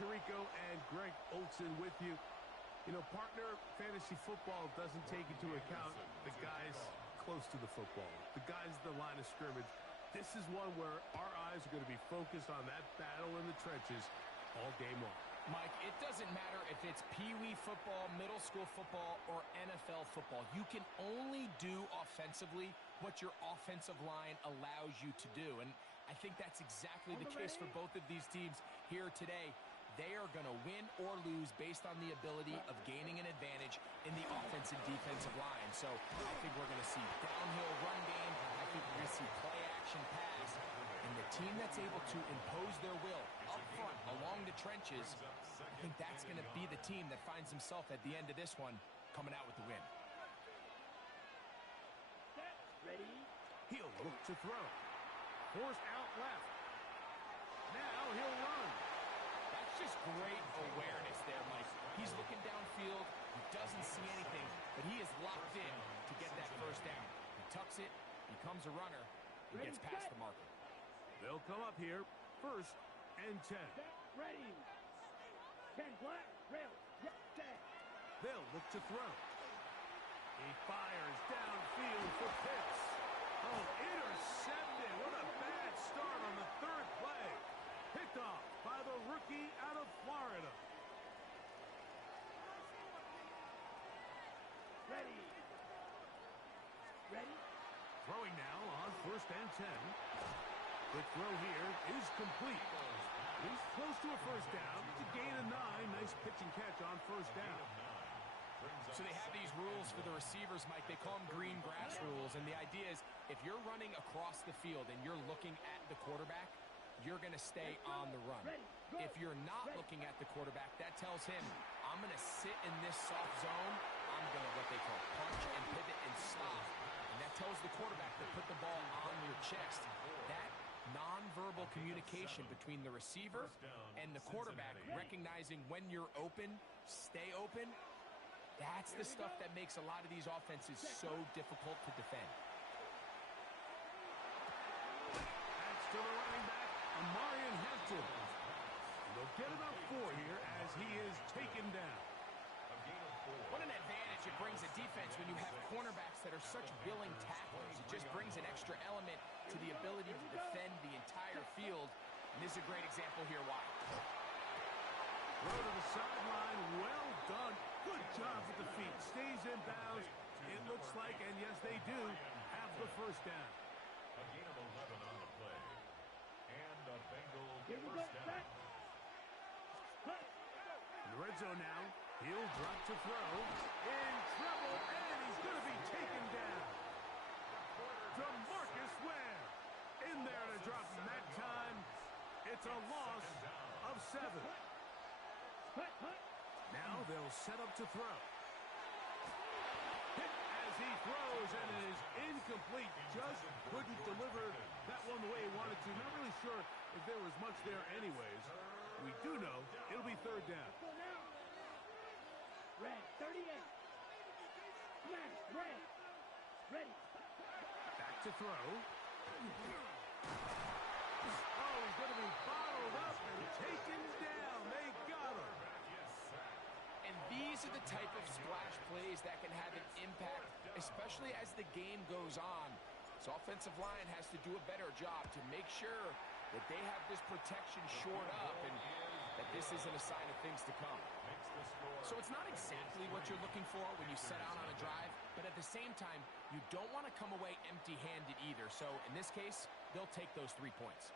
Tirico and Greg Olsen with you. You know, partner, fantasy football doesn't take into account the guys close to the football, the guys at the line of scrimmage. This is one where our eyes are going to be focused on that battle in the trenches all game long. Mike, it doesn't matter if it's Pee-wee football, middle school football, or NFL football. You can only do offensively what your offensive line allows you to do. And I think that's exactly the case for both of these teams here today. They are going to win or lose based on the ability of gaining an advantage in the offensive defensive line. So I think we're going to see downhill run game. I think we're going to see play action pass. And the team that's able to impose their will up front along the trenches, I think that's going to be the team that finds himself at the end of this one coming out with the win. Ready? He'll look to throw. Forced out left. Now he'll run. That's just great awareness there, Mike. He's looking downfield. He doesn't see anything, but he is locked in to get that first down. He tucks it, becomes a runner, and gets past the marker. They'll come up here. 1st and 10. Ready. 10 black, rail, set. They'll look to throw. He fires downfield for Pitts. Oh, intercepted. What a bad start on the 3rd play. Picked off by the rookie out of Florida. Ready. Ready. Throwing now on 1st and 10. The throw here is complete. He's close to a first down. It's a gain of 9. Nice pitch and catch on 1st down. So they have these rules for the receivers, Mike. They call them green grass rules. And the idea is if you're running across the field and you're looking at the quarterback, you're going to stay on the run. If you're not looking at the quarterback, that tells him, I'm going to sit in this soft zone. I'm going to what they call punch and pivot and stop. And that tells the quarterback to put the ball on your chest. That nonverbal communication between the receiver and the quarterback, recognizing when you're open, stay open, that's the stuff that makes a lot of these offenses so difficult to defend. That's to the running back, Amarian Hampton. They'll get about 4 here as he is taken down. What an advantage it brings a defense when you have cornerbacks that are such willing tacklers. It just brings an extra element to the ability to defend the entire field. And this is a great example here why. Throw to the sideline. Well done. Good job with the feet. Stays in bounds. It looks like, and yes, they do, have the first down. A gain of 11 on the play. And the Bengals Here we go. first down. In the red zone now. He'll drop to throw. In trouble, and he's going to be taken down. DeMarcus Ware in there to drop him that time. It's a loss of 7. Now they'll set up to throw. Hit as he throws, and it is incomplete. Just couldn't deliver that one the way he wanted to. Not really sure if there was much there anyways. We do know it'll be 3rd down. Red, 38. Smash, red. Ready. Back to throw. Oh, he's going to be bottled up and taken down. They got him. And these are the type of splash plays that can have an impact, especially as the game goes on. So offensive line has to do a better job to make sure that they have this protection shored up and that this isn't a sign of things to come. So it's not exactly what you're looking for when you set out on a drive, but at the same time, you don't want to come away empty-handed either. So in this case, they'll take those 3 points.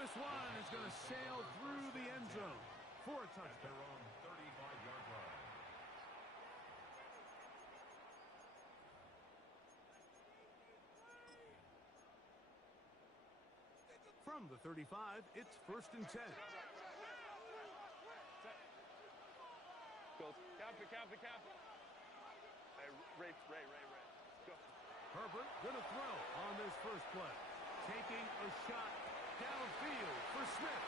This one is going to sail through the end zone for a touchdown. At their own 35-yard line. From the 35, it's 1st and 10. Goes. Cap it. Hey, Ray. Go. Herbert going to throw on this first play. Taking a shot downfield for Smith.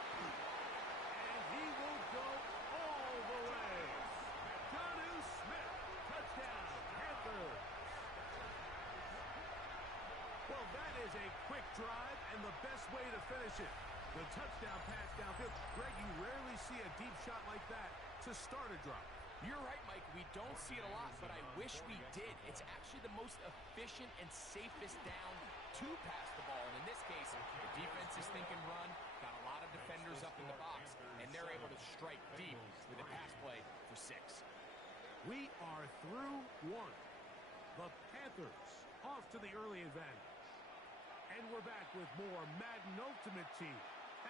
And he will go all the way. Jonnu Smith. Touchdown, Panthers. Well, that is a quick drive, and best way to finish it. The touchdown pass downfield. Greg, you rarely see a deep shot like that to start a drive. You're right, Mike. We don't see it a lot, but I wish we did. It's actually the most efficient and safest down to pass the ball. And in this case, the defense is thinking run, got a lot of defenders up in the box, and they're able to strike deep with a pass play for 6. We are through 1. The Panthers off to the early advantage. And we're back with more Madden Ultimate Team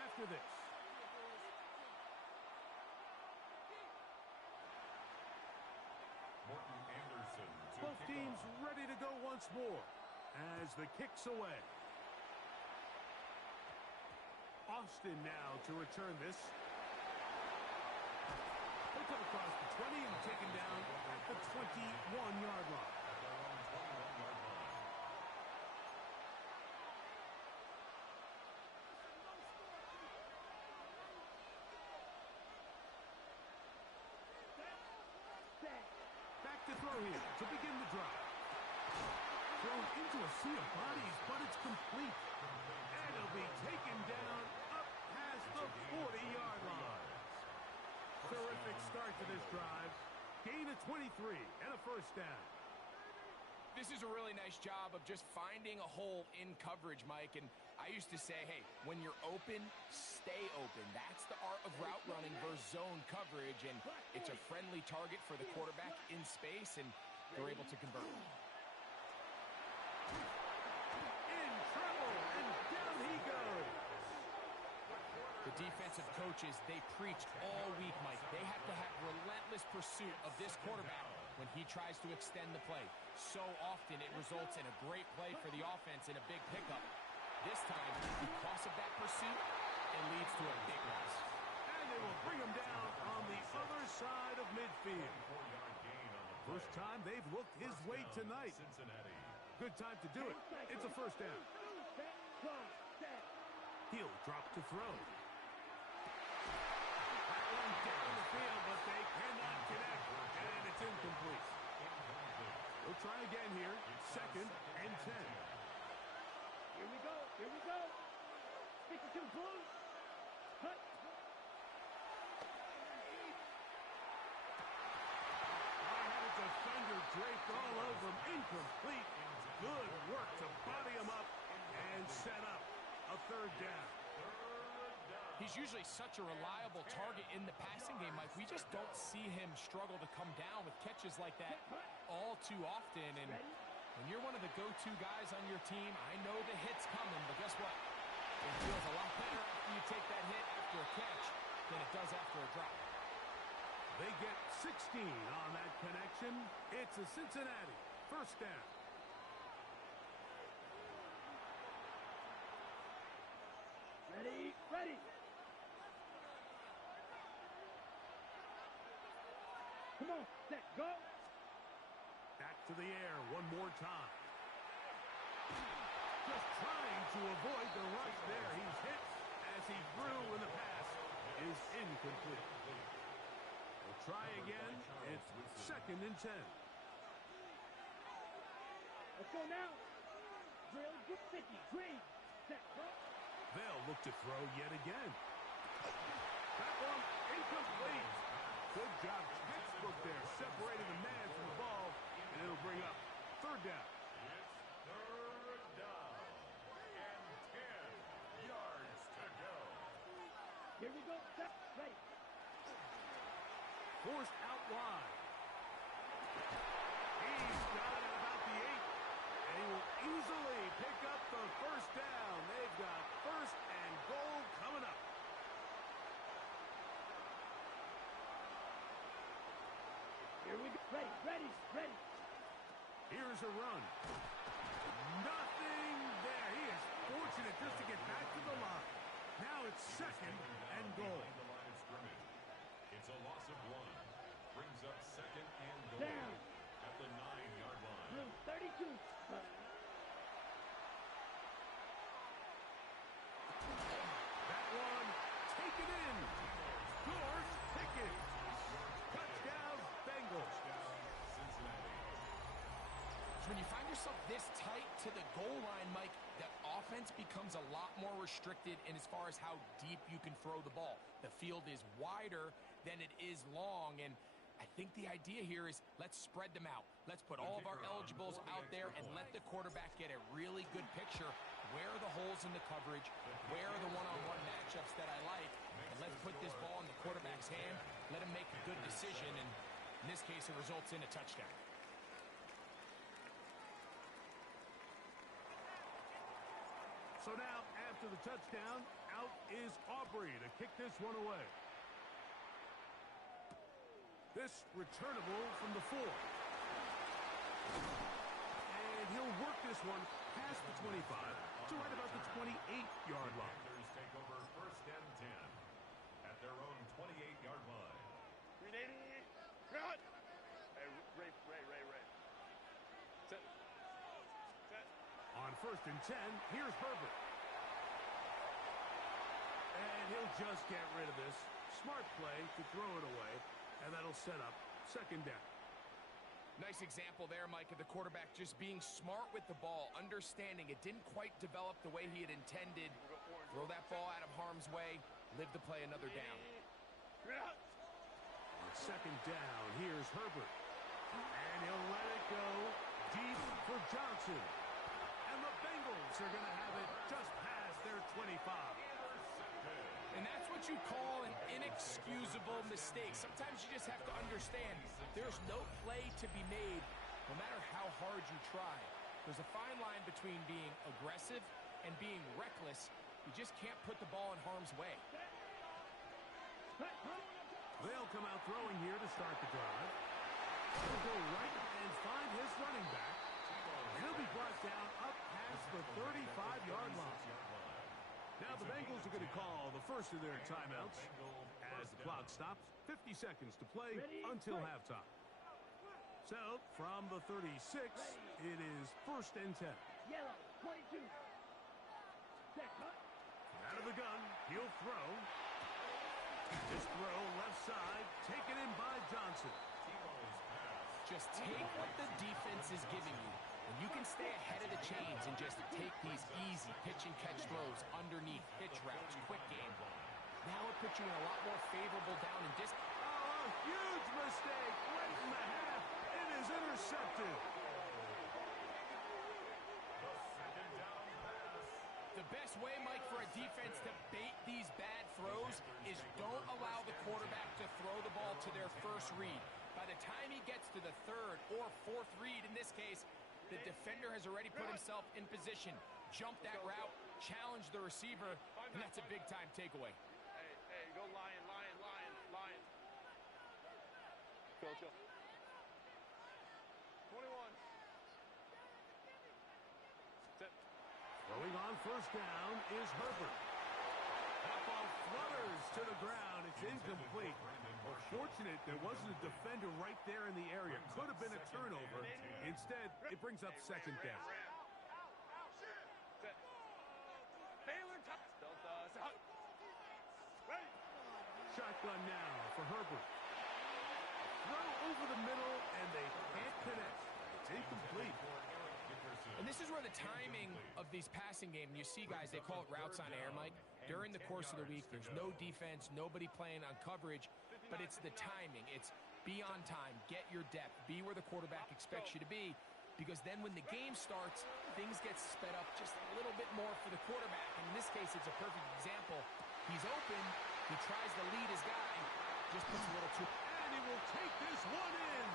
after this. Morton Anderson to Both kick teams off. ready to go once more as the kick's away. Austin now to return this. He'll come across the 20 and taken down at the 21-yard line. At their own 21-yard line. Set. Back to throw here to begin the drive. Thrown into a sea of bodies, but it's complete. And it'll be taken down up past the 40-yard line. Terrific start to this drive. Gain of 23 and a first down. This is a really nice job of just finding a hole in coverage, Mike. And I used to say, hey, when you're open, stay open. That's the art of route running versus zone coverage. And it's a friendly target for the quarterback in space, and they're able to convert. In trouble, and down he goes. The defensive coaches, they preached all week, Mike. They have to have relentless pursuit of this quarterback when he tries to extend the play. So often it results in a great play for the offense and a big pickup. This time, because of that pursuit, it leads to a big loss. And they will bring him down on the other side of midfield. 4-yard gain on the play. First time they've looked his way tonight. Cincinnati. Good time to do it. It's a first down. Set. Clock. Set. He'll drop to throw. That one down the field, but they cannot connect. And it's incomplete. We'll try again here. Second and 10. Here we go. Here we go. Stick it to the blue. Cut. I had a defender draped all over him. Incomplete. Good work to body him up and set up a third down. He's usually such a reliable target in the passing game, Mike. We just don't see him struggle to come down with catches like that all too often. And when you're one of the go-to guys on your team, I know the hit's coming, but guess what? It feels a lot better after you take that hit after a catch than it does after a drop. They get 16 on that connection. It's a Cincinnati first down. Ready. Ready. Come on. Set. Go. Back to the air one more time. Just trying to avoid the rush there. He's hit as he threw, and the pass is incomplete. We'll try again. It's second and 10. Let's go now. Drill. Good 50. Green. Set. Go. They'll look to throw yet again. That one incomplete. Good job. Textbook there. Separating the man from the ball, and it'll bring up third down. It's third down. And 10 yards to go. Here we go. Set. Ready. Forced out wide. He's got it at about the 8. And he will easily pick up the first down. They've got first and goal coming up. Here we go. Ready. Ready. Ready. Here's a run. Nothing there. He is fortunate just to get back to the line. Now it's second and goal. Behind the line of scrimmage. It's a loss of 1. Brings up second and goal Down. at the 9-yard line. Blue 32. That one taken in. George Pickens. Touchdown, Bengals. Cincinnati. So when you find yourself this tight to the goal line, Mike, that offense becomes a lot more restricted in as far as how deep you can throw the ball. The field is wider than it is long, and I think the idea here is let's spread them out. Let's put all of our eligibles out there and let the quarterback get a really good picture. Where are the holes in the coverage? Where are the one-on-one matchups that I like? And let's put this ball in the quarterback's hand. Let him make a good decision, and in this case, it results in a touchdown. So now, after the touchdown, out is Aubrey to kick this one away. This returnable from the 4. And he'll work this one past the 25 to right about the 28-yard line. Panthers take over 1st and 10 at their own 28-yard line. 380. Cut. Hey, Ray. Set. On 1st and 10, here's Herbert. And he'll just get rid of this. Smart play to throw it away, and that'll set up 2nd down. Nice example there, Mike, of the quarterback just being smart with the ball, understanding it didn't quite develop the way he had intended. Throw that ball out of harm's way, live to play another down. On 2nd down, here's Herbert. And he'll let it go deep for Johnson. And the Bengals are going to have it just past their 25. And that's what you call an inexcusable mistake. Sometimes you just have to understand there's no play to be made, no matter how hard you try. There's a fine line between being aggressive and being reckless. You just can't put the ball in harm's way. They'll come out throwing here to start the drive. He'll go right and find his running back. And he'll be brought down up past the 35-yard line. Now the Bengals are going to call the first of their timeouts as the clock stops. 50 seconds to play until halftime. So from the 36, it is 1st and 10. Yellow, 22. Set, cut. Out of the gun, he'll throw. This throw left side, taken in by Johnson. Just take what the defense is giving you. And you can stay ahead of the chains and just take these easy pitch and catch throws underneath, hitch routes, quick game. Now it puts you in a lot more favorable down and distance. Oh, a huge mistake right in the half. It is intercepted. The best way, Mike, for a defense to bait these bad throws is don't allow the quarterback to throw the ball to their first read. By the time he gets to the 3rd or 4th read, in this case, the defender has already put himself in position, jumped that route, challenged the receiver, and that's a big-time takeaway. Hey, go lion. Go. 21. Set. Throwing on 1st down is Herbert. That ball flutters to the ground. It's incomplete. Fortunate there wasn't a defender right there in the area. Could have been a turnover. Instead, it brings up 2nd down. Set. Taylor, Delta, set. Right. Shotgun now for Herbert. Throw over the middle, and they can't connect. It's incomplete. And this is where the timing of these passing games, you see guys, they call it routes on air, Mike. During the course of the week, there's no defense, nobody playing on coverage, but it's the timing. It's be on time, get your depth, be where the quarterback expects you to be, because then when the game starts, things get sped up just a little bit more for the quarterback. And in this case, it's a perfect example. He's open, he tries to lead his guy, just puts a little too... And he will take this one in.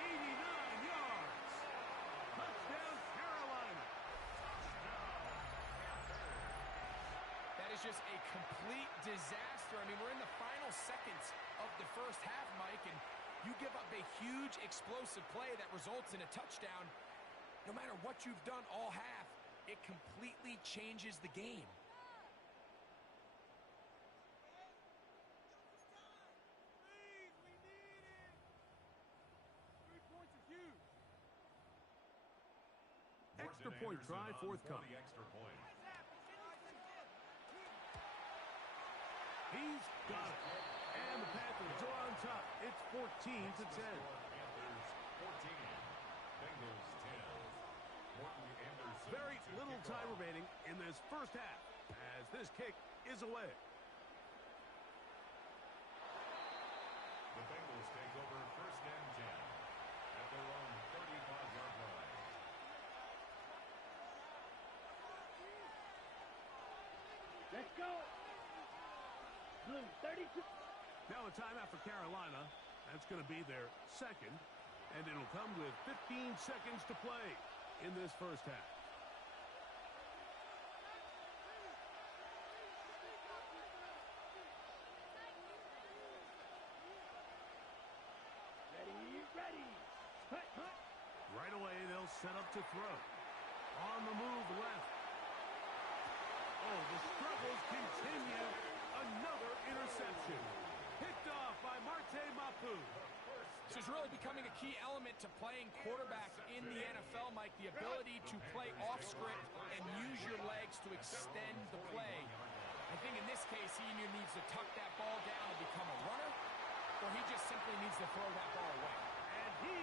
89 yards. Touchdown, Carolina. That is just a complete disaster. I mean, we're in the final seconds of the first half, Mike, and you give up a huge explosive play that results in a touchdown. No matter what you've done all half, it completely changes the game. Extra point try forthcoming. Extra point. He's got it. And the Panthers are on top. It's 14-10. Panthers 14. Bengals 10. Morton Anderson Very little time remaining in this first half as this kick is away. The Bengals take over 1st and 10 at their own 35-yard line. Let's go. Blue, 32. Now a timeout for Carolina. That's going to be their second, and it'll come with 15 seconds to play in this first half. Ready. Hut, hut. Right away, they'll set up to throw. On the move left. Oh, the struggles continue. Another interception. Picked off by Marte Mapu. This is really becoming a key element to playing quarterback in the NFL, Mike. The ability to play off script and use your legs to extend the play. I think in this case, he either needs to tuck that ball down and become a runner, or he just simply needs to throw that ball away. And he